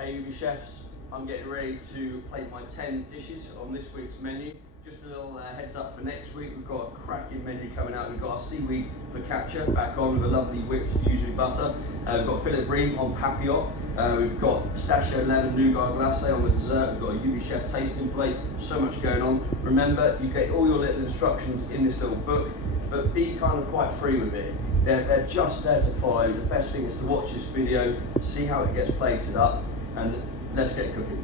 Hey UBChefs, I'm getting ready to plate my 10 dishes on this week's menu. Just a little heads up for next week, we've got a cracking menu coming out. We've got our seaweed focaccia back on with a lovely whipped yuzu butter. We've got filet bream on papillon. We've got pistachio lemon nougat glace on the dessert. We've got a UBChef tasting plate. So much going on. Remember, you get all your little instructions in this little book, but be kind of quite free with it. They're just there to follow. The best thing is to watch this video, see how it gets plated up, and let's get cooking.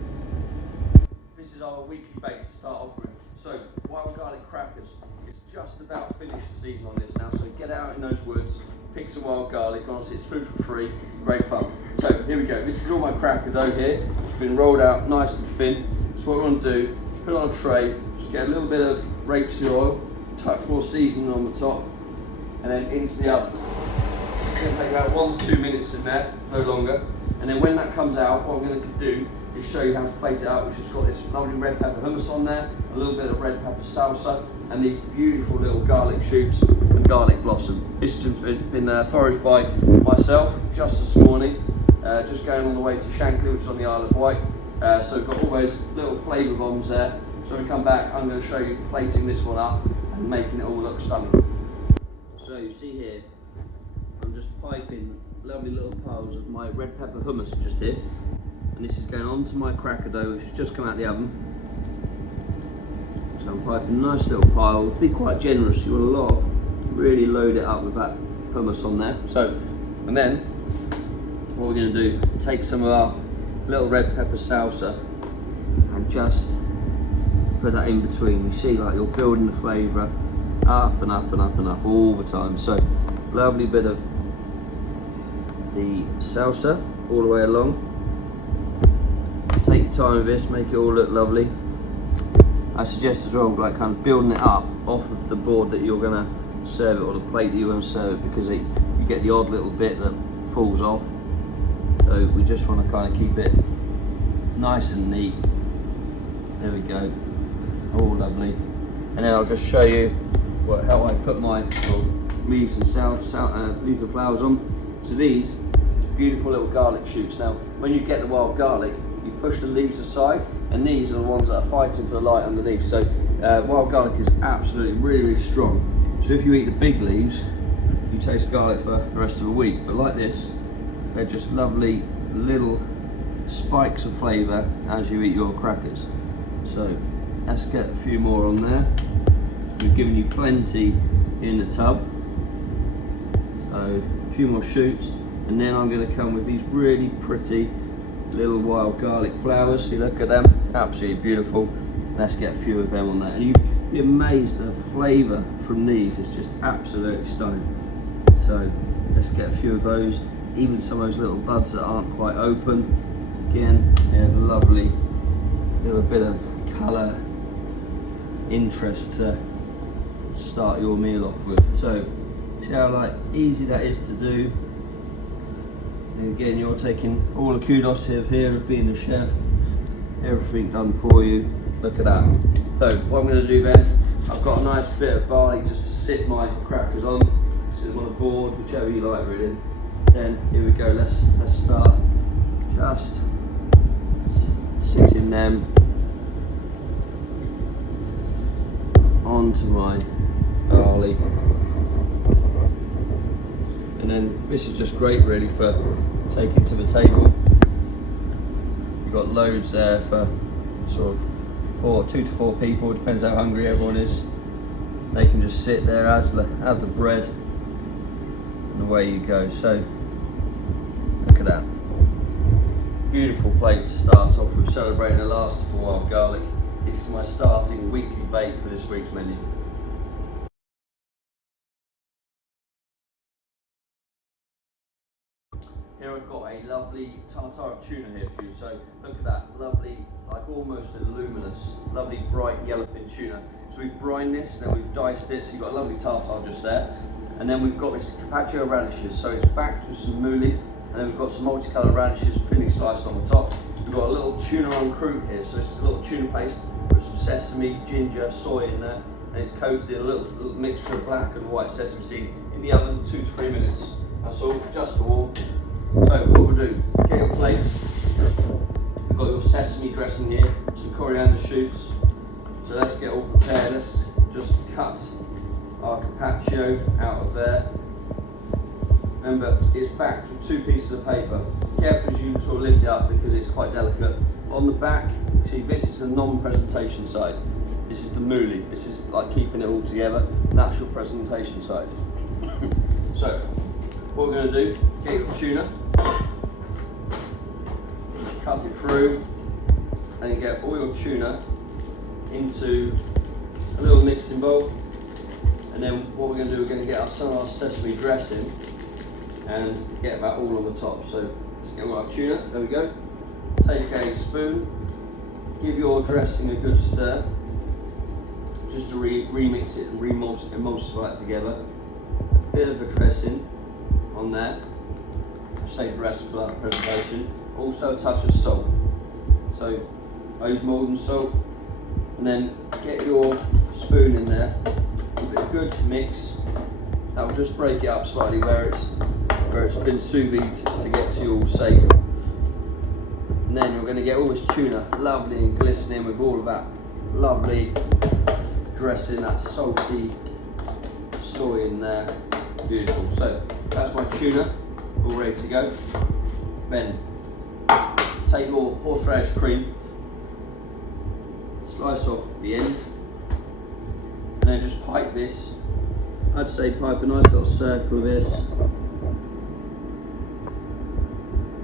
This is our weekly bake to start off with. So, wild garlic crackers. It's just about finished the season on this now, so get out in those woods, pick some wild garlic. Honestly, it's food for free, great fun. So, here we go. This is all my cracker dough here. It's been rolled out nice and thin. So what we want to do, put it on a tray, just get a little bit of rapeseed oil, touch more seasoning on the top, and then into the oven. It's going to take about 1 to 2 minutes in there, no longer. And then when that comes out, what I'm going to do is show you how to plate it out, which has got this lovely red pepper hummus on there, a little bit of red pepper salsa, and these beautiful little garlic shoots and garlic blossom. This has been foraged by myself just this morning, just going on the way to Shankly, which is on the Isle of Wight. So we've got all those little flavour bombs there. So when we come back, I'm going to show you plating this one up and making it all look stunning. So you see here, I'm just piping lovely little piles of my red pepper hummus just here, and this is going onto my cracker dough, which has just come out of the oven. So I'm piping nice little piles. Be quite generous. You want a lot. Really load it up with that hummus on there. So, and then what we're going to do, take some of our little red pepper salsa and just put that in between. You see, like, you're building the flavour up and up and up and up all the time. So, lovely bit of the salsa all the way along. Take your time with this, make it all look lovely. I suggest as well, like, kind of building it up off of the board that you're going to serve it, or the plate that you're going to serve it, because you get the odd little bit that falls off. So we just want to kind of keep it nice and neat. There we go, all lovely. And then I'll just show you how I put my leaves and leaves and flowers on. So these beautiful little garlic shoots. Now, when you get the wild garlic, you push the leaves aside, and these are the ones that are fighting for the light underneath. So wild garlic is absolutely really strong. So if you eat the big leaves, you taste garlic for the rest of the week. But like this, they're just lovely little spikes of flavour as you eat your crackers. So let's get a few more on there. We've given you plenty in the tub. So a few more shoots, and then I'm going to come with these really pretty little wild garlic flowers. See, look at them, absolutely beautiful. Let's get a few of them on there, and you'd be amazed at the flavour from these. It's just absolutely stunning. So let's get a few of those, even some of those little buds that aren't quite open. Again, they have a lovely little bit of colour interest to start your meal off with. So see how easy that is to do. And again, you're taking all the kudos here of being the chef. Everything done for you. Look at that. So what I'm going to do then, I've got a nice bit of barley just to sit my crackers on. Sit them on a board, whichever you like really. Then here we go. Let's start just sitting them onto my barley. And then this is just great really for taking to the table. You've got loads there for sort of 2 to 4 people, depends how hungry everyone is. They can just sit there as the bread, and away you go. So look at that. Beautiful plate to start off with, celebrating the last of the wild garlic. This is my starting weekly bake for this week's menu. Here I've got a lovely tartare of tuna here for you. So look at that, lovely, like almost a luminous, lovely bright yellowfin tuna. So we've brined this, then we've diced it, so you've got a lovely tartare just there. And then we've got this carpaccio radishes, so it's backed with some mouli, and then we've got some multicoloured radishes thinly sliced on the top. We've got a little tuna en croûte here, so it's a little tuna paste with some sesame, ginger, soy in there, and it's coated in a little mixture of black and white sesame seeds in the oven 2 to 3 minutes. That's all, just to warm. So what we'll do, get your plates, dressing here, some coriander shoots. So let's get all prepared. Let's just cut our carpaccio out of there. Remember, it's backed with 2 pieces of paper. Careful as you sort of lift it up because it's quite delicate. On the back, see, this is a non-presentation side. This is the mouli. This is like keeping it all together. That's your presentation side. So, what we're going to do, get your tuna, cut it through, and get all your tuna into a little mixing bowl. And then what we're going to do, we're going to get some of our sesame dressing and get that all on the top. So let's get all our tuna, there we go. Take a spoon, give your dressing a good stir, just to remix it and emulsify it together. A bit of a dressing on there, save the rest for that presentation. Also a touch of salt. So I use Maldon salt, and then get your spoon in there, give it a good mix. That will just break it up slightly where it's been sous vide to get to all safe. And then you're going to get all this tuna lovely and glistening with all of that lovely dressing, that salty soy in there. Beautiful. So that's my tuna all ready to go. Then take your horseradish cream, slice off the end, and then just pipe this. I'd say pipe a nice little circle of this.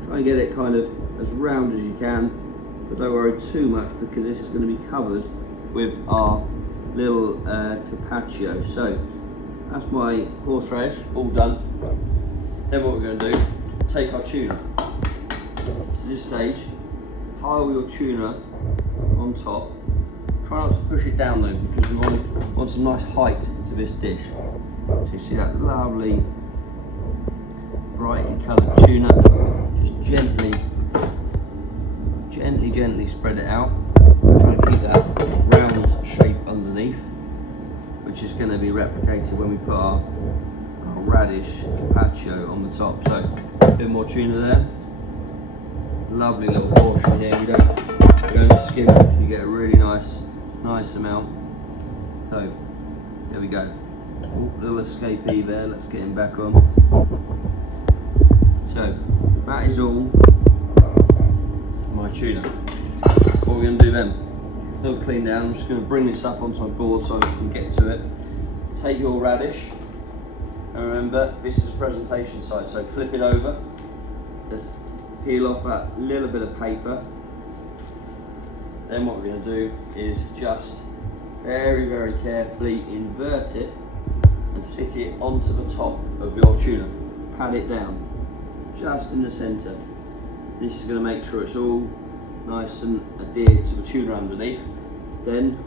Try and get it kind of as round as you can, but don't worry too much because this is going to be covered with our little carpaccio. So that's my horseradish all done. Then what we're going to do, take our tuna. To this stage, pile your tuna on top. Try not to push it down though, because we want some nice height to this dish. So you see that lovely brightly coloured tuna. Just gently spread it out. Try to keep that round shape underneath, which is going to be replicated when we put our radish carpaccio on the top. So a bit more tuna there. Lovely little portion here. You don't skim, you get a really nice amount. So there we go. Ooh, little escapee there. Let's get him back on. So that is all my tuna. What we're going to do then, a little clean down. I'm just going to bring this up onto my board so I can get to it. Take your radish, and remember this is a presentation side, so flip it over. Just peel off that little bit of paper. Then what we're going to do is just very carefully invert it and sit it onto the top of your tuna. Pat it down just in the centre. This is going to make sure it's all nice and adhered to the tuna underneath. Then,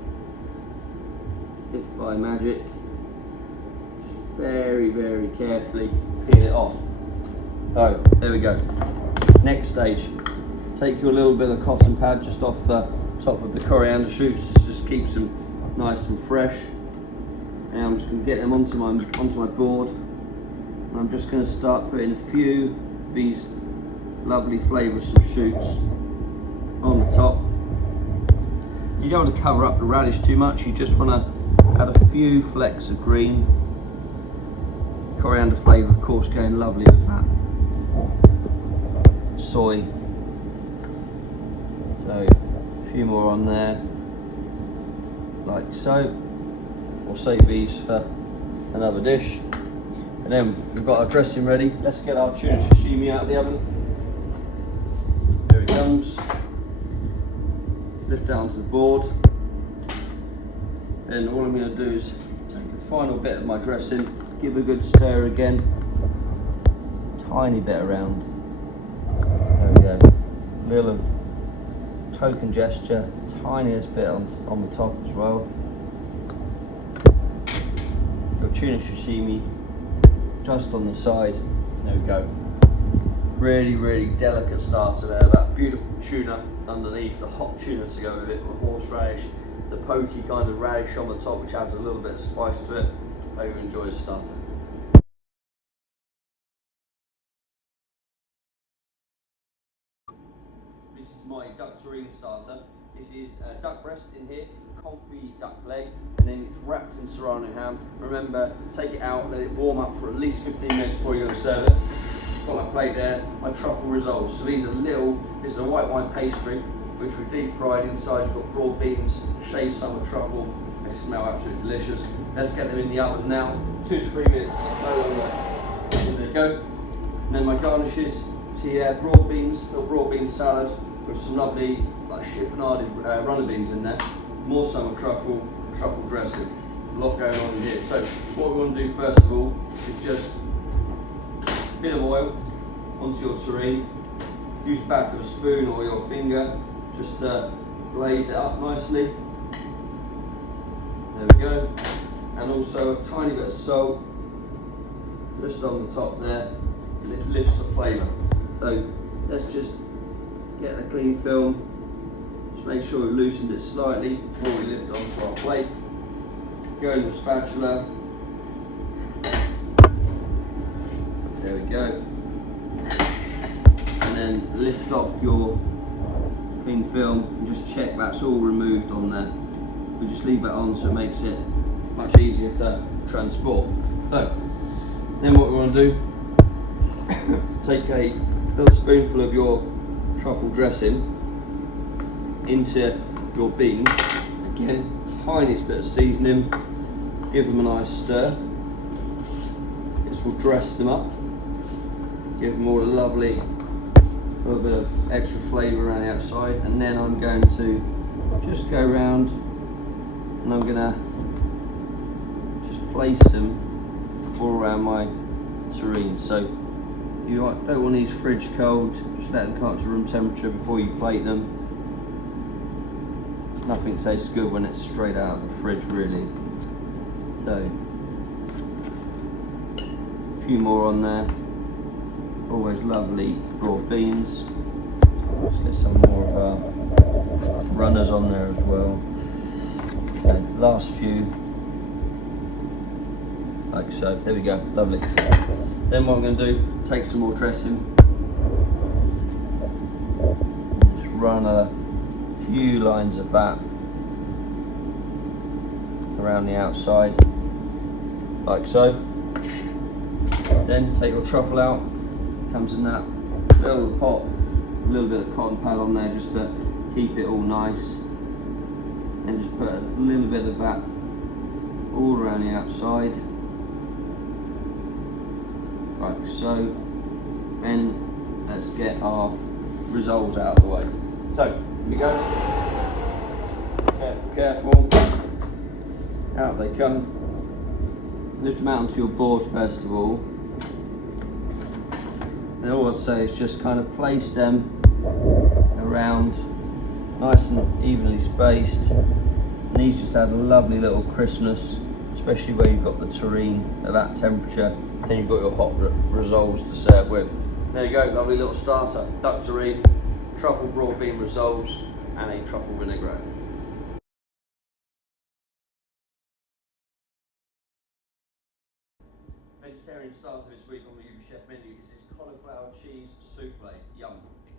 if by magic, just very carefully peel it off. Oh, there we go. Next stage, take your little bit of cotton pad just off the top of the coriander shoots. This just keeps them nice and fresh. And I'm just going to get them onto my board. And I'm just going to start putting a few of these lovely flavoursome shoots on the top. You don't want to cover up the radish too much. You just want to add a few flecks of green. Coriander flavour, of course, going lovely with that. Soy. So a few more on there, like so. We'll save these for another dish. And then we've got our dressing ready. Let's get our tuna sashimi out of the oven. There it comes. Lift down to the board. And all I'm going to do is take a final bit of my dressing, give a good stir again. Tiny bit around. There we go. Little token gesture, tiniest bit on the top as well. Your tuna sashimi just on the side. There we go. Really delicate starter there. That beautiful tuna underneath, the hot tuna to go with it, with horseradish, the pokey kind of radish on the top, which adds a little bit of spice to it. I hope you enjoy the starter. This is my duck terrine starter. This is duck breast in here, confit duck leg, and then it's wrapped in serrano ham. Remember, take it out, let it warm up for at least 15 minutes before you're going to serve it. Got my plate there, my truffle rissoles. So these are this is a white wine pastry, which we've deep fried. Inside you've got broad beans, shaved summer truffle. They smell absolutely delicious. Let's get them in the oven now. 2 to 3 minutes, no longer. There you go. And then my garnishes, so yeah, broad beans, little broad bean salad with some lovely like chiffonaded runner beans in there. More summer truffle dressing. A lot going on in here. So what we want to do first of all is just a bit of oil onto your terrine. Use the back of a spoon or your finger just to glaze it up nicely. There we go. And also a tiny bit of salt just on the top there, and it lifts the flavour. So let's just get a clean film. Just make sure we've loosened it slightly before we lift it onto our plate. Go in with a spatula. There we go. And then lift off your clean film and just check that's all removed on there. We just leave that on so it makes it much easier to transport. So then what we want to do, take a little spoonful of your truffle dressing into your beans. Again, tiniest bit of seasoning, give them a nice stir. This will dress them up, give them all a lovely little bit of extra flavour around the outside, and then I'm going to just go around and I'm going to just place them all around my terrine. So you don't want these fridge cold, just let them come up to room temperature before you plate them. Nothing tastes good when it's straight out of the fridge really. So a few more on there. Always lovely broad beans. Let's get some more of our runners on there as well. Okay, last few, like so. There we go, lovely. Then what I'm going to do, take some more dressing. Just run a few lines of that around the outside, like so. Then take your truffle out. Comes in that little pot, a little bit of cotton pad on there just to keep it all nice, and just put a little bit of that all around the outside, like so. And let's get our rissoles out of the way. So here we go. Careful, out they come. Lift them out onto your board first of all. And all I'd say is just kind of place them around nice and evenly spaced. And these just add a lovely little crispness, especially where you've got the terrine at that temperature. Then you've got your hot rissoles to serve with. There you go, lovely little starter. Duck terrine, truffle broad bean rissoles, and a truffle vinaigrette. Vegetarian starter this week on the UBChef menu is this cauliflower cheese souffle. Yum.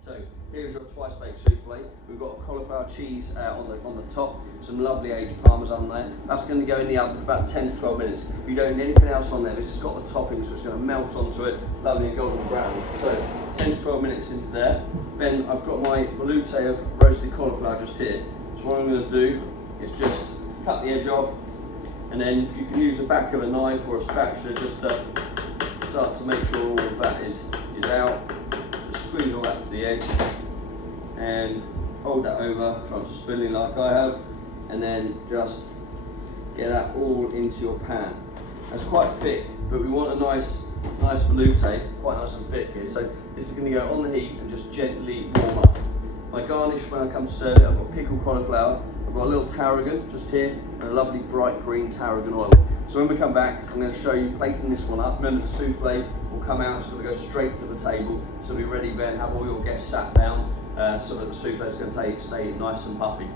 So here's your twice baked souffle. We've got cauliflower cheese on the top, some lovely aged parmesan there. That's going to go in the oven for about 10 to 12 minutes. You don't need anything else on there. This has got the topping, so it's going to melt onto it, lovely and golden brown. So 10 to 12 minutes into there. Then I've got my velouté of roasted cauliflower just here. So what I'm going to do is just cut the edge off, and then you can use the back of a knife or a spatula just to start to make sure all of that is out. Just squeeze all that to the edge and fold that over, transfer like I have, and then just get that all into your pan. That's quite thick, but we want a nice velouté, quite nice and thick here. So this is going to go on the heat and just gently warm up. My garnish when I come to serve it, I've got pickled cauliflower, I've got a little tarragon just here, and a lovely bright green tarragon oil. So when we come back, I'm going to show you placing this one up. Remember, the souffle will come out, it's going to go straight to the table, so be ready then, have all your guests sat down, so that the souffle is going to stay nice and puffy.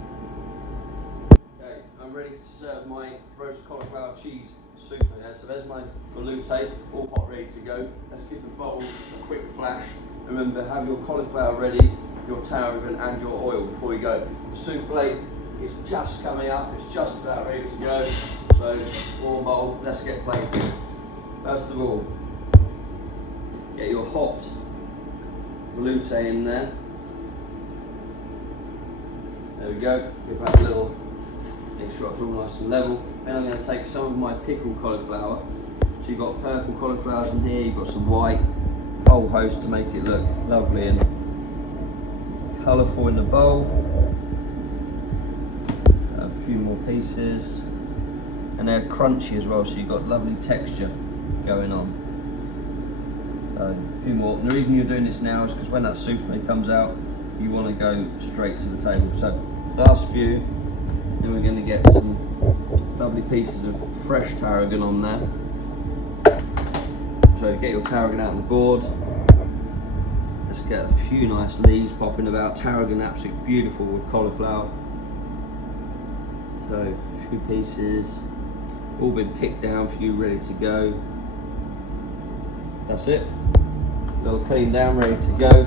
Okay, I'm ready to serve my roast cauliflower cheese souffle there. So there's my velouté, all hot, ready to go. Let's give the bowl a quick flash. Remember, have your cauliflower ready, your tarragon and your oil before you go. The souffle is just coming up, it's just about ready to go. So warm bowl, let's get plated. First of all, get your hot velouté in there. There we go, give that a little, make sure it's all nice and level. Then I'm going to take some of my pickled cauliflower. So you've got purple cauliflowers in here, you've got some white, whole host to make it look lovely and colourful in the bowl. A few more pieces. And they're crunchy as well, so you've got lovely texture going on. A few more. And the reason you're doing this now is because when that souffle comes out, you want to go straight to the table. So last few, then we're going to get some lovely pieces of fresh tarragon on there. So get your tarragon out on the board. Let's get a few nice leaves popping about. Tarragon absolutely beautiful with cauliflower. So a few pieces, all been picked down for you, ready to go. That's it. A little clean down, ready to go.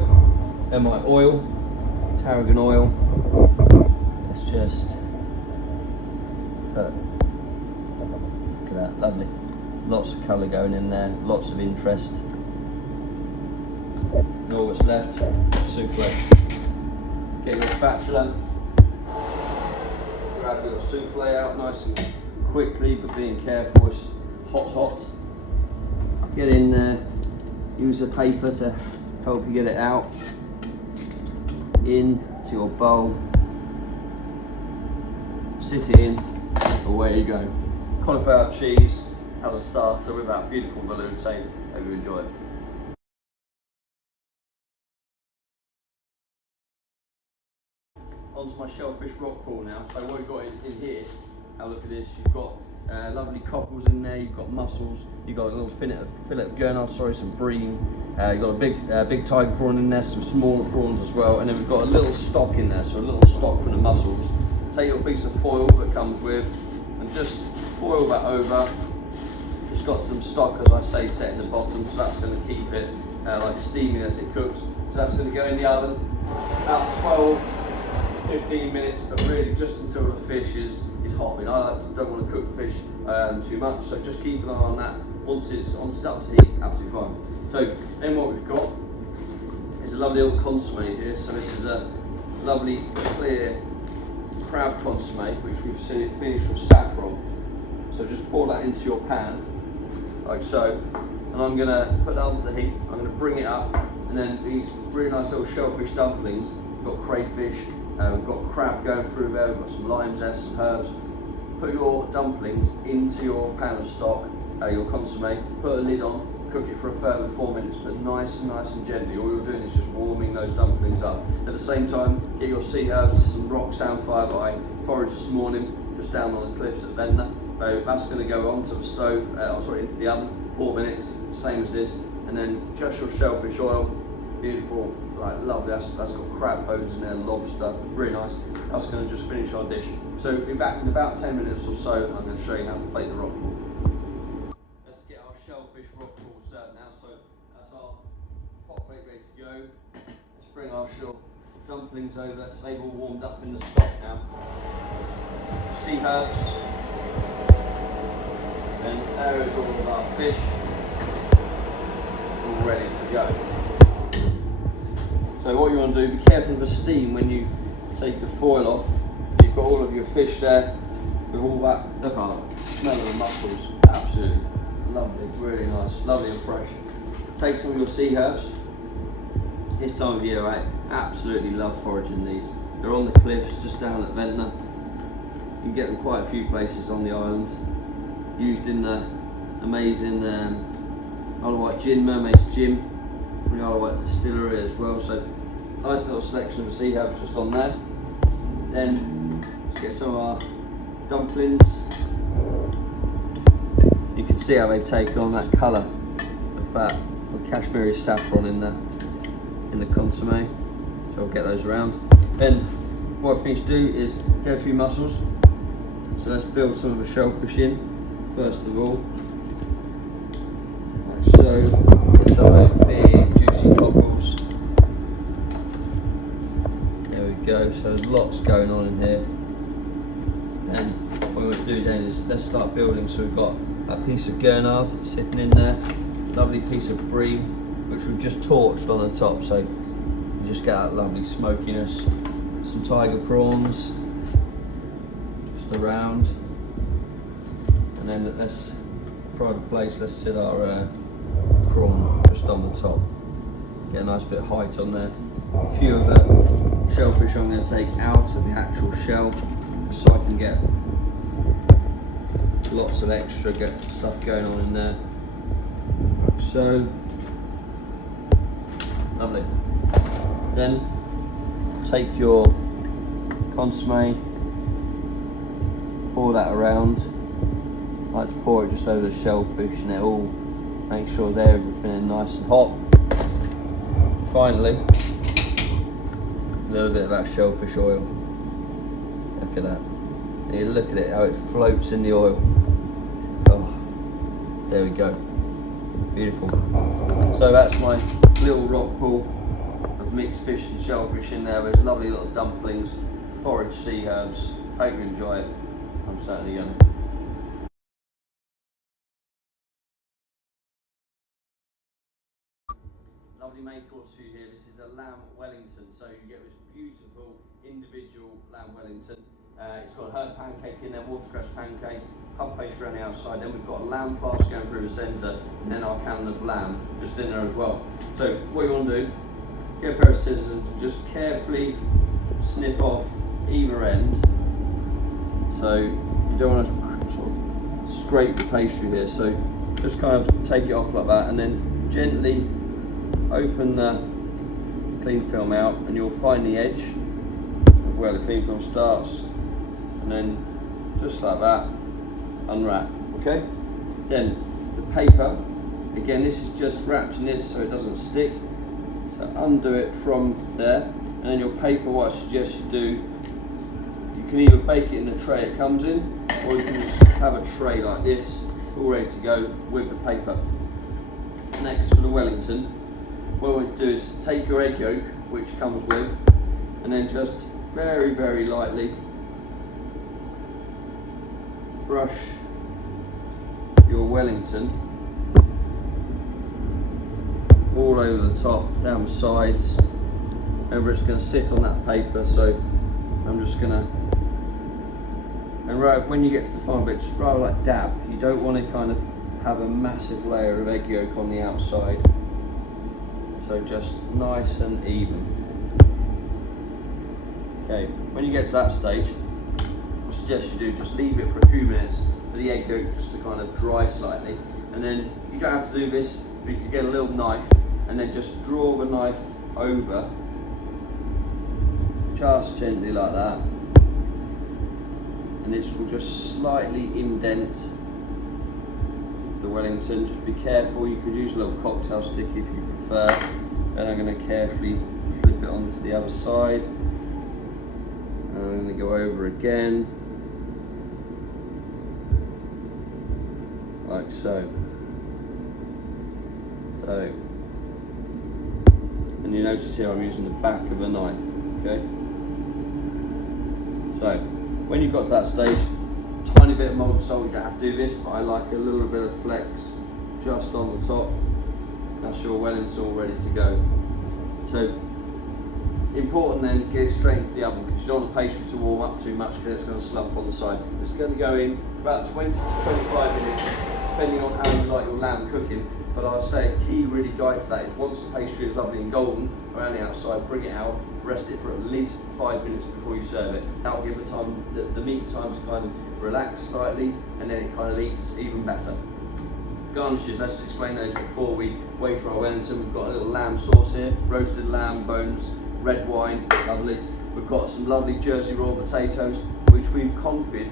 Then my oil, tarragon oil. Let's just put, look at that, lovely. Lots of colour going in there, lots of interest. And all that's left, souffle. Get your spatula, grab your souffle out nice and quickly, but being careful, it's hot. Get in there, use a paper to help you get it out. Into your bowl, sit it in, away you go. Cauliflower cheese as a starter with that beautiful velouté. Hope you enjoy it. Onto my shellfish rockpool now. So what we've got in here, have a look at this. You've got lovely cockles in there. You've got mussels. You've got a little fillet of gurnard, some bream. You've got a big tiger prawn in there, some smaller prawns as well, and then we've got a little stock in there. So a little stock for the mussels. Take your piece of foil that comes with, and just foil that over. It's got some stock, as I say, set in the bottom, so that's going to keep it like steaming as it cooks. So that's going to go in the oven about 12-15 minutes, but really just until the fish is hot. I mean, I don't want to cook the fish too much, so just keep an eye on that. Once it's up to heat, absolutely fine. So then what we've got is a lovely little consommé here. So this is a lovely clear crab consommé, which we've seen it finished with saffron. So just pour that into your pan, like so, and I'm going to put that onto the heat. I'm going to bring it up, and then these really nice little shellfish dumplings. We've got crayfish, we've got crab going through there, we've got some limes there, some herbs. Put your dumplings into your pan of stock, your consommé, put a lid on, cook it for a further 4 minutes, but nice and gently. All you're doing is just warming those dumplings up. At the same time, get your sea herbs, some rock samphire that I foraged this morning, just down on the cliffs at Ventnor. So that's going to go onto the stove, into the oven, 4 minutes, same as this, and then just your shellfish oil, beautiful, like lovely. That's got crab bones in there, lobster, really nice. That's going to just finish our dish. So we'll be back in about 10 minutes or so. I'm going to show you how to plate the rockpool. Let's get our shellfish rockpool served now. So that's our hot plate ready to go. Let's bring our dumplings over. So they've all warmed up in the stock now. Sea herbs. And there is all of our fish, all ready to go. So what you want to do, be careful of the steam when you take the foil off. You've got all of your fish there with all that, look at the smell of the mussels, absolutely lovely, really nice, lovely and fresh. Take some of your sea herbs. This time of year, right, absolutely love foraging these. They're on the cliffs just down at Ventnor. You can get them quite a few places on the island. Used in the amazing Isle of Wight gin, Mermaid's Gin, from the Isle of Wight distillery as well. So nice little selection of sea herbs just on there. Then let's get some of our dumplings. You can see how they've taken on that colour of that Kashmiri saffron in the consommé. So I'll get those around. Then what I finish to do is get a few mussels. So let's build some of the shellfish in. First of all, like so, get some of those big juicy cockles. so there's lots going on in here. And what we want to do then is let's start building. So we've got a piece of grenade sitting in there, lovely piece of brie, which we've just torched on the top, so you just get that lovely smokiness. Some tiger prawns, just around. And then let's pride of place, let's sit our prawn just on the top. Get a nice bit of height on there. A few of the shellfish I'm going to take out of the actual shell, so I can get lots of extra stuff going on in there. So lovely. Then take your consommé, pour that around. I like to pour it just over the shellfish and it all make sure that everything is nice and hot. Finally, a little bit of that shellfish oil. Look at that. You look at it, how it floats in the oil. Oh, there we go. Beautiful. So that's my little rock pool of mixed fish and shellfish in there. There's lovely little dumplings, forage sea herbs. Hope you enjoy it. I'm certainly going to. Lovely main course for you here. This is a lamb Wellington, so you get this beautiful individual lamb Wellington. It's got a herb pancake in there, watercress pancake, puff pastry around the outside. Then we've got a lamb farce going through the centre, and then our can of lamb just in there as well. So what you want to do, get a pair of scissors and just carefully snip off either end. So you don't want to sort of scrape the pastry here. So just kind of take it off like that, and then gently open the cling film out, and you'll find the edge of where the cling film starts, and then just like that, unwrap. Okay? Then the paper, again this is just wrapped in this so it doesn't stick, so undo it from there, and then your paper, what I suggest you do, you can either bake it in the tray it comes in, or you can just have a tray like this all ready to go with the paper. Next, for the Wellington, what we do is take your egg yolk, which comes with, and then just very, very lightly brush your Wellington all over the top, down the sides. Remember, it's going to sit on that paper, so I'm just going to, and right when you get to the final bit, just rather like dab. You don't want to kind of have a massive layer of egg yolk on the outside. So just nice and even. Okay, when you get to that stage, I suggest you do just leave it for a few minutes for the egg yolk just to kind of dry slightly. And then you don't have to do this, but you can get a little knife and then just draw the knife over, just gently like that. And this will just slightly indent the Wellington. Just be careful, you could use a little cocktail stick if you prefer. And I'm going to carefully flip it onto the other side. And I'm going to go over again, like so. And you notice here I'm using the back of a knife, okay? So, when you've got to that stage, tiny bit of molten salt, you don't have to do this, but I like a little bit of flex just on the top. That's your Wellington all ready to go. So, important then, get it straight into the oven, because you don't want the pastry to warm up too much, because it's going to slump on the side. It's going to go in about 20 to 25 minutes, depending on how you like your lamb cooking. But I'd say a key really guide to that is once the pastry is lovely and golden around the outside, bring it out, rest it for at least 5 minutes before you serve it. That will give the time, the meat time to kind of relax slightly, and then it kind of eats even better. Garnishes, let's explain those before we wait for our Wellington. We've got a little lamb sauce here, roasted lamb bones, red wine, lovely. We've got some lovely Jersey raw potatoes, which we've confit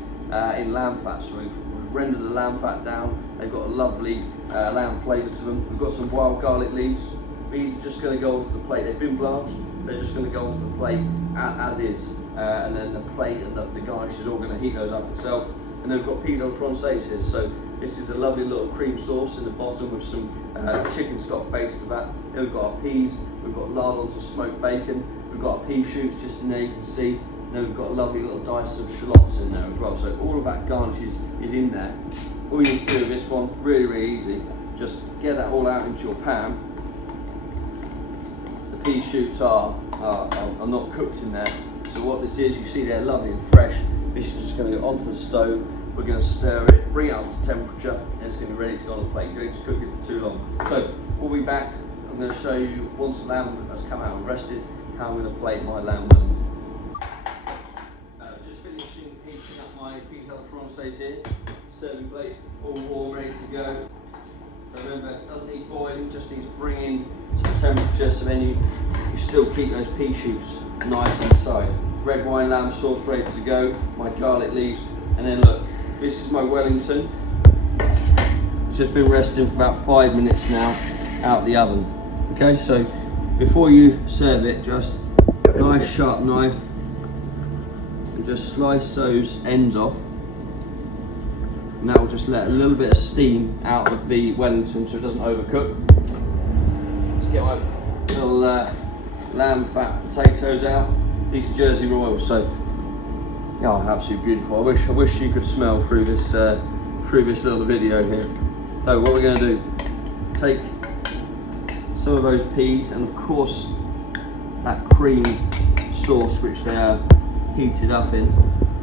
in lamb fat. So we've rendered the lamb fat down. They've got a lovely lamb flavour to them. We've got some wild garlic leaves. These are just going to go onto the plate. They've been blanched. They're just going to go onto the plate as is. And then the plate and the garnish is all going to heat those up itself. And then we've got peas al françaises here. So This is a lovely little cream sauce in the bottom with some chicken stock base to that. Then we've got our peas, we've got lard onto smoked bacon, we've got our pea shoots just in there, you can see. And then we've got a lovely little dice of shallots in there as well. So all of that garnish is in there. All you need to do with this one, really, really easy. Just get that all out into your pan. The pea shoots are not cooked in there. So what this is, you see they're lovely and fresh. This is just going to go onto the stove. We're going to stir it, bring it up to temperature, and it's going to be ready to go on a plate. You don't need to cook it for too long. So we'll be back. I'm going to show you, once the lamb has come out and rested, how I'm going to plate my lamb Wellington. Just finishing heating up my piece à la française here. Serving plate, all warm, ready to go. So remember, it doesn't need boiling, just needs bringing to the temperature, so then you still keep those pea shoots nice inside. Red wine lamb sauce ready to go, my garlic leaves, and then look, this is my Wellington. It's just been resting for about 5 minutes now out the oven. Okay, so before you serve it, just a nice sharp knife and just slice those ends off. And that will just let a little bit of steam out of the Wellington so it doesn't overcook. Let's get my little lamb fat potatoes out. These are Jersey Royals, so oh, absolutely beautiful. I wish you could smell through this little video here. So what we're going to do, take some of those peas, and of course that cream sauce which they are heated up in.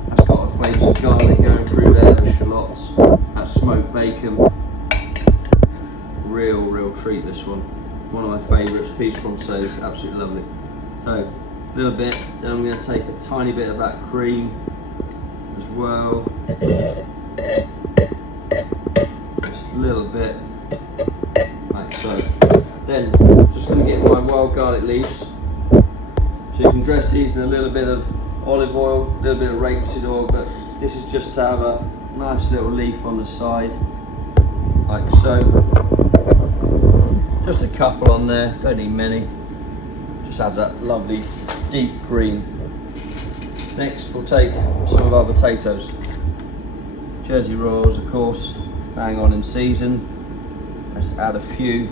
That's got a flavour of garlic going through there, the shallots, that smoked bacon. Real treat, this one. One of my favourites, peas françaises, absolutely lovely. So, a little bit, then I'm going to take a tiny bit of that cream as well. Just a little bit, like so. Then, just going to get my wild garlic leaves. So you can dress these in a little bit of olive oil, a little bit of rapeseed oil, but this is just to have a nice little leaf on the side, like so. Just a couple on there, don't need many. Just adds that lovely deep green. Next we'll take some of our potatoes. Jersey Royals, of course, bang on in season. Let's add a few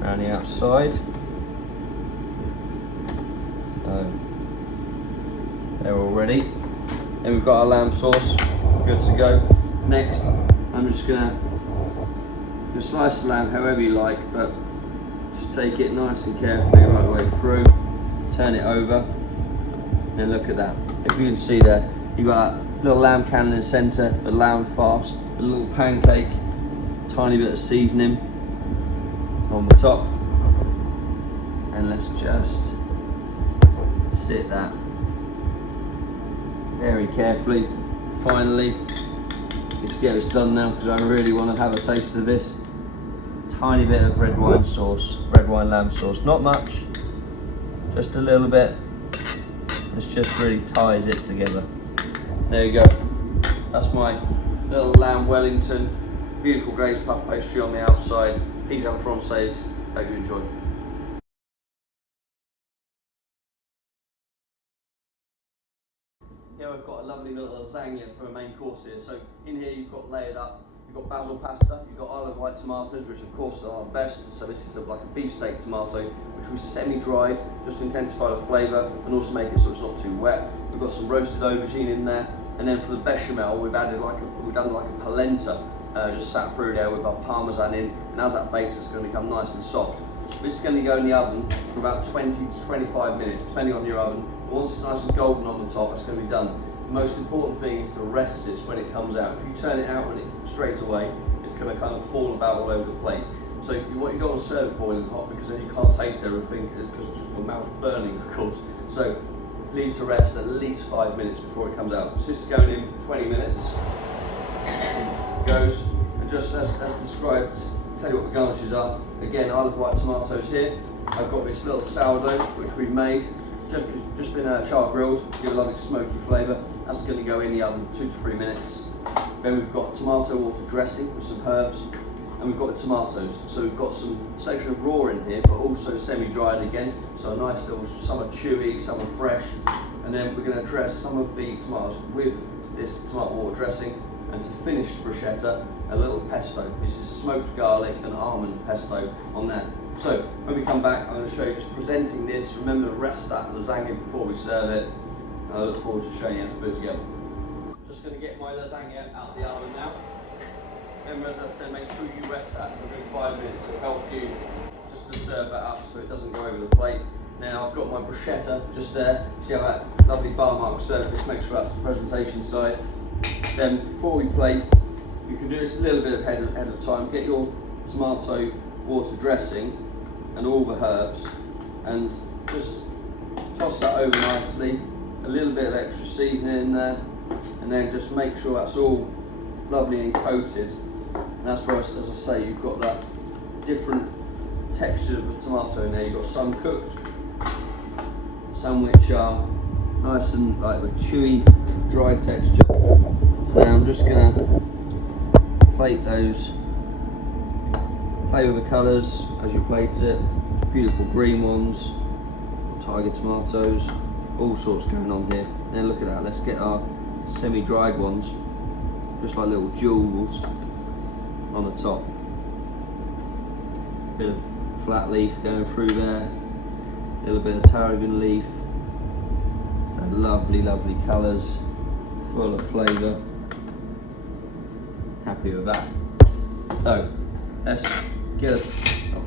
around the outside. So, they're all ready. Then we've got our lamb sauce, good to go. Next, I'm just gonna slice the lamb however you like, but just take it nice and carefully right the way through. Turn it over, and look at that. If you can see there, you've got that little lamb cannon in the centre, the lamb fast, a little pancake, tiny bit of seasoning on the top, and let's just sit that very carefully. Finally, let's get this done now because I really want to have a taste of this. Tiny bit of red wine sauce, red wine lamb sauce, not much, just a little bit. This just really ties it together. There you go. That's my little lamb Wellington. Beautiful glazed puff pastry on the outside. Peas à la française. Hope you enjoy. Here I've got a lovely little lasagna for a main course here. So in here you've got layered up, you've got basil pasta, you've got Isle of Wight tomatoes, which of course are best. So this is like a beefsteak tomato, which we semi-dried, just to intensify the flavour and also make it so it's not too wet. We've got some roasted aubergine in there, and then for the bechamel we've done like a polenta, just sat through there with our parmesan in, and as that bakes it's going to become nice and soft. This is going to go in the oven for about 20 to 25 minutes, depending on your oven. Once it's nice and golden on the top, it's going to be done. The most important thing is to rest this when it comes out. If you turn it out when it straight away, it's going to kind of fall about all over the plate. So you don't want to serve it boiling hot, because then you can't taste everything because your mouth's burning, of course. So leave to rest at least 5 minutes before it comes out. So this is going in 20 minutes. It goes, and just as described, I'll tell you what the garnishes are. Again, Isle of Wight tomatoes here. I've got this little sourdough which we've made. Just been char grilled, give a lovely smoky flavour. That's going to go in the oven 2 to 3 minutes. Then we've got tomato water dressing with some herbs, and we've got the tomatoes. So we've got some selection of raw in here, but also semi-dried again. So a nice little, some are chewy, some are fresh. And then we're going to dress some of the tomatoes with this tomato water dressing. And to finish the bruschetta, a little pesto. This is smoked garlic and almond pesto on there. So when we come back, I'm going to show you just presenting this. Remember to rest that lasagna before we serve it. And I look forward to showing you how to put it together. Just going to get my lasagna out of the oven now. Remember, as I said, make sure you rest that for a good 5 minutes. It'll help you just to serve that up so it doesn't go over the plate. Now I've got my bruschetta just there. See how that lovely bar mark surface, make sure that's the presentation side. Then before we plate, you can do this a little bit ahead of time. Get your tomato water dressing and all the herbs and just toss that over nicely. A little bit of extra seasoning in there, and then just make sure that's all lovely and coated. And that's where, as I say, you've got that different texture of the tomato in there. You've got some cooked, some which are nice and like with chewy, dry texture. So I'm just going to plate those, play with the colours as you plate it. Beautiful green ones, tiger tomatoes, all sorts going on here. Then look at that, let's get our semi-dried ones, just like little jewels on the top. Bit of flat leaf going through there, a little bit of tarragon leaf. So lovely, lovely colours, full of flavour. Happy with that. So let's get a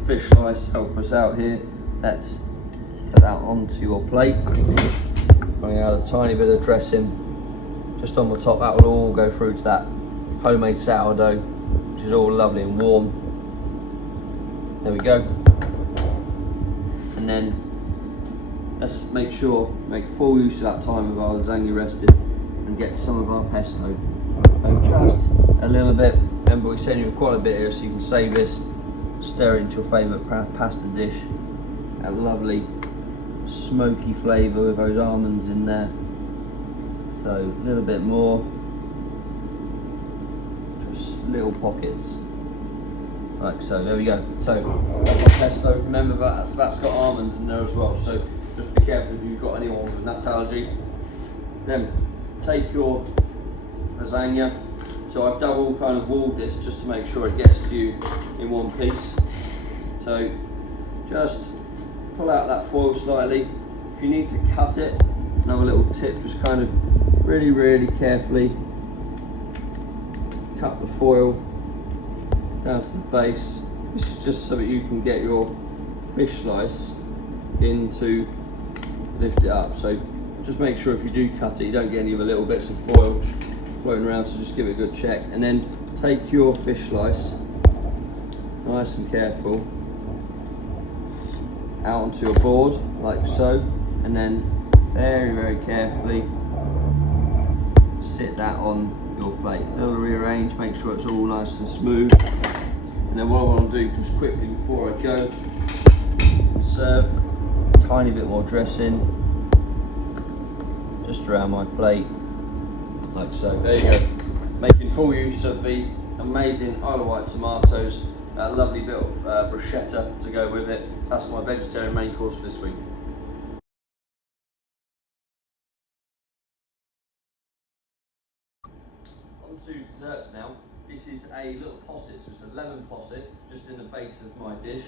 fish slice, help us out here. Let's put that onto your plate. Bring out a tiny bit of dressing just on the top. That will all go through to that homemade sourdough, which is all lovely and warm. There we go. And then let's make full use of that time of our lasagna rested and get some of our pesto. So just a little bit. Remember, we send you quite a bit here, so you can save this, stir it into your favourite pasta dish. That lovely smoky flavour with those almonds in there. So a little bit more, just little pockets, like so. There we go. So that's our pesto. Remember that's got almonds in there as well. So just be careful if you've got anyone with nut allergy. Then take your lasagna. So I've double kind of walled this just to make sure it gets to you in one piece. So just pull out that foil slightly. If you need to cut it, another little tip, just kind of really, really carefully cut the foil down to the base. This is just so that you can get your fish slice in to lift it up. So just make sure if you do cut it, you don't get any of the little bits of foil floating around, so just give it a good check. And then take your fish slice, nice and careful, out onto your board, like so, and then very, very carefully sit that on your plate. A little rearrange, make sure it's all nice and smooth. And then what I want to do just quickly before I go and serve, a tiny bit more dressing just around my plate, like so. There you go. Making full use of the amazing Isle of Wight tomatoes, a lovely bit of bruschetta to go with it. That's my vegetarian main course for this week. On to desserts now. This is a little posset, so it's a lemon posset just in the base of my dish.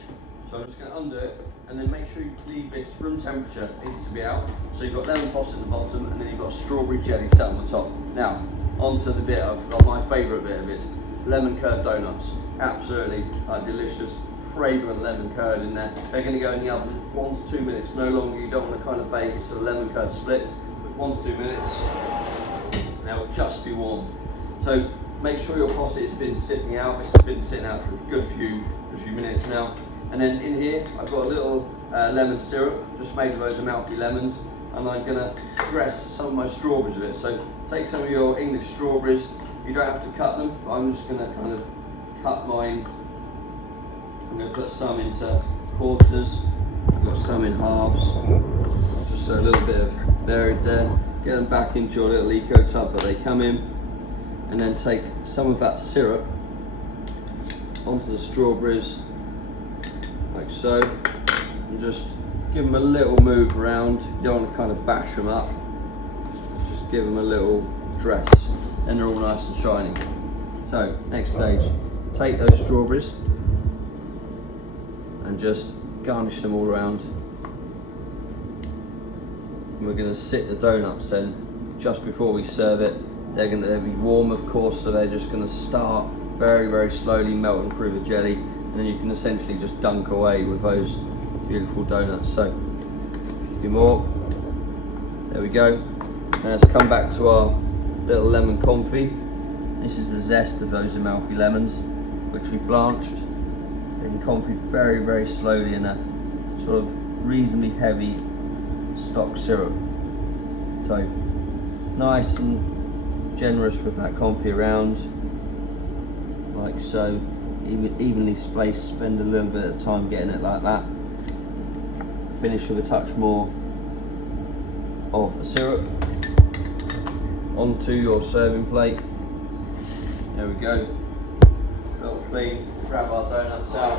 So I'm just going to undo it, and then make sure you leave this room temperature. It needs to be out. So you've got lemon posset at the bottom, and then you've got strawberry jelly sat on the top. Now, onto the bit of my favourite bit of this, lemon curd donuts. Absolutely delicious, fragrant lemon curd in there. They're going to go in the oven 1 to 2 minutes, no longer. You don't want to kind of bake it so the lemon curd splits. But 1 to 2 minutes, and they'll just be warm. So make sure your posset has been sitting out. This has been sitting out for a good few minutes now. And then in here, I've got a little lemon syrup, just made of those Amalfi lemons, and I'm going to dress some of my strawberries with it. So take some of your English strawberries. You don't have to cut them, but I'm just going to kind of cut mine. I'm going to put some into quarters. I've got some in halves, just so a little bit of buried there. Get them back into your little eco tub that they come in, and then take some of that syrup onto the strawberries, like so, and just give them a little move around. You don't want to kind of bash them up, just give them a little dress. then they're all nice and shiny. So next stage, take those strawberries and just garnish them all around. And we're going to sit the donuts then just before we serve it. They're going to be warm, of course, so they're just going to start very, very slowly melting through the jelly, and then you can essentially just dunk away with those beautiful donuts. So a few more. There we go. Now let's come back to our little lemon confit. This is the zest of those Amalfi lemons, which we blanched in confit very, very slowly in a sort of reasonably heavy stock syrup. So nice and generous with that confit around, like so. Evenly spaced, spend a little bit of time getting it like that. Finish with a touch more of the syrup onto your serving plate. There we go. Little clean. Grab our donuts out.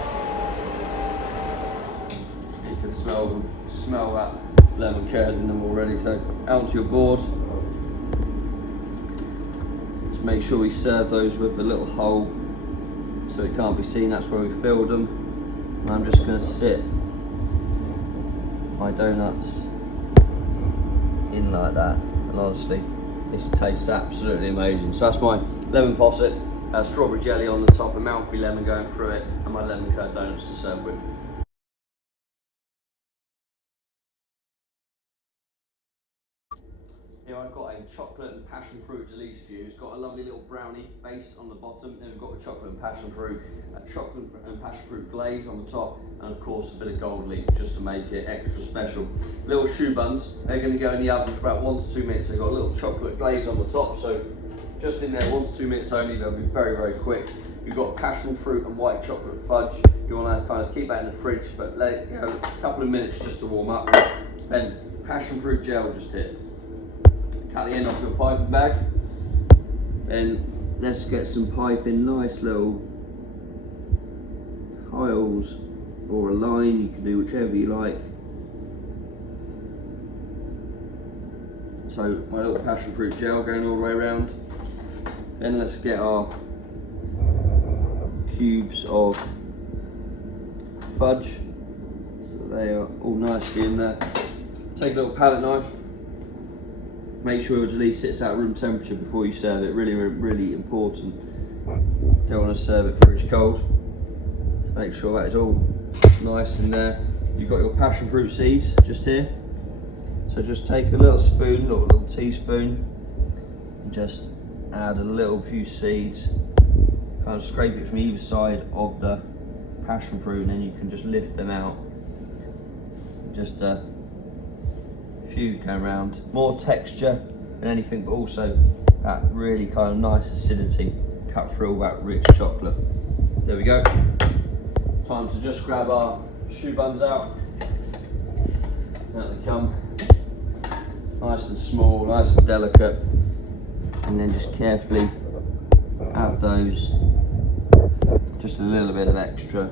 You can smell them. Smell that lemon curd in them already. So out to your board. Just make sure we serve those with a little hole so it can't be seen. That's where we filled them. And I'm just going to sit my donuts in like that, and honestly this tastes absolutely amazing. So that's my lemon posset, strawberry jelly on the top, Amalfi lemon going through it, and my lemon curd donuts to serve with. Here I've got a chocolate and passion fruit Delice for you. It's got a lovely little brownie base on the bottom, then we've got the chocolate and passion fruit, a chocolate and passion fruit glaze on the top, and of course a bit of gold leaf just to make it extra special. Little choux buns, they're going to go in the oven for about 1 to 2 minutes. They've got a little chocolate glaze on the top, so just in there 1 to 2 minutes only. They'll be very, very quick. You've got passion fruit and white chocolate fudge. You want to kind of keep that in the fridge, but let it go a couple of minutes just to warm up. Then passion fruit gel just hit. Cut the end off your piping bag. Then let's get some piping, nice little tiles or a line. You can do whichever you like. So my little passion fruit gel going all the way around. Then let's get our cubes of fudge. So they are all nicely in there. Take a little palette knife. Make sure your Delice sits at room temperature before you serve it. Really, really important. Don't want to serve it fridge cold. Make sure that is all nice in there. You've got your passion fruit seeds just here. So just take a little spoon, little teaspoon, and just add a little few seeds. Kind of scrape it from either side of the passion fruit, and then you can just lift them out. Just few going around. More texture than anything, but also that really kind of nice acidity cut through all that rich chocolate. There we go. Time to just grab our choux buns out. Out they come. Nice and small, nice and delicate. And then just carefully add those. Just a little bit of extra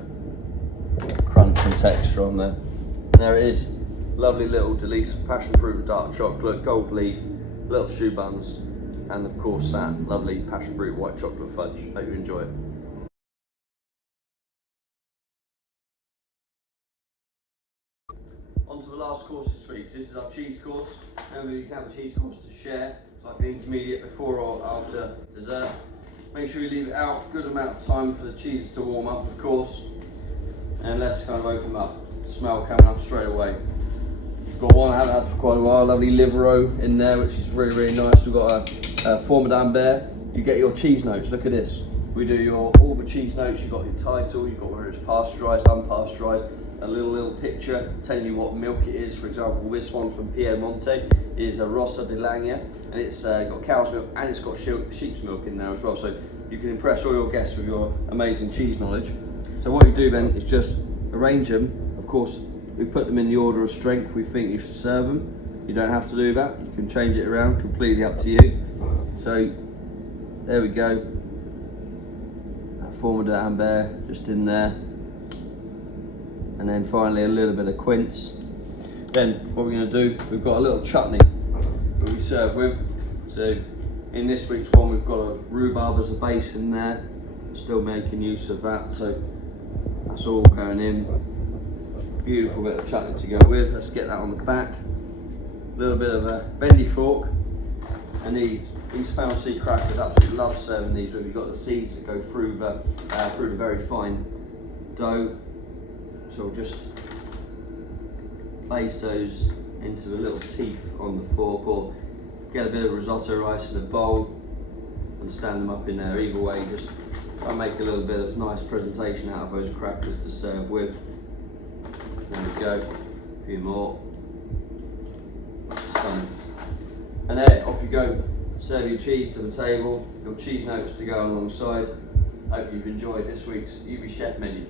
crunch and texture on there. And there it is. Lovely little Delice, passion fruit and dark chocolate, gold leaf, little choux buns, and of course that lovely passion fruit white chocolate fudge. Hope you enjoy it. On to the last course of sweets. This is our cheese course. Remember, you can have a cheese course to share. It's like an intermediate before or after dessert. Make sure you leave it out, good amount of time for the cheeses to warm up, of course. And let's kind of open them up. Smell coming up straight away. Got one I haven't had for quite a while, lovely Livereau in there, which is really, really nice. We've got a Forme d'Ambert. You get your cheese notes, look at this. We do your Aubergine cheese notes, you've got your title, you've got whether it's pasteurised, unpasteurised, a little picture telling you what milk it is. For example, this one from Piemonte is a Rossa di Lagna, and it's got cow's milk and it's got sheep's milk in there as well. So you can impress all your guests with your amazing cheese knowledge. So what you do then is just arrange them. Of course, we put them in the order of strength we think you should serve them. You don't have to do that. You can change it around, completely up to you. So there we go. That Forme d'Ambert just in there. And then finally a little bit of quince. Then what we're going to do, we've got a little chutney that we serve with. So In this week's one, we've got a rhubarb as a base in there. Still making use of that, so that's all going in. Beautiful bit of chutney to go with. Let's get that on the back. A little bit of a bendy fork, and these found seed crackers, absolutely love serving these where you've got the seeds that go through the very fine dough. So we'll just place those into the little teeth on the fork, or get a bit of risotto rice in a bowl and stand them up in there. Either way, just try and make a little bit of nice presentation out of those crackers to serve with. There we go, a few more. And there, off you go. Serve your cheese to the table, your cheese notes to go alongside. Hope you've enjoyed this week's UBChef menu.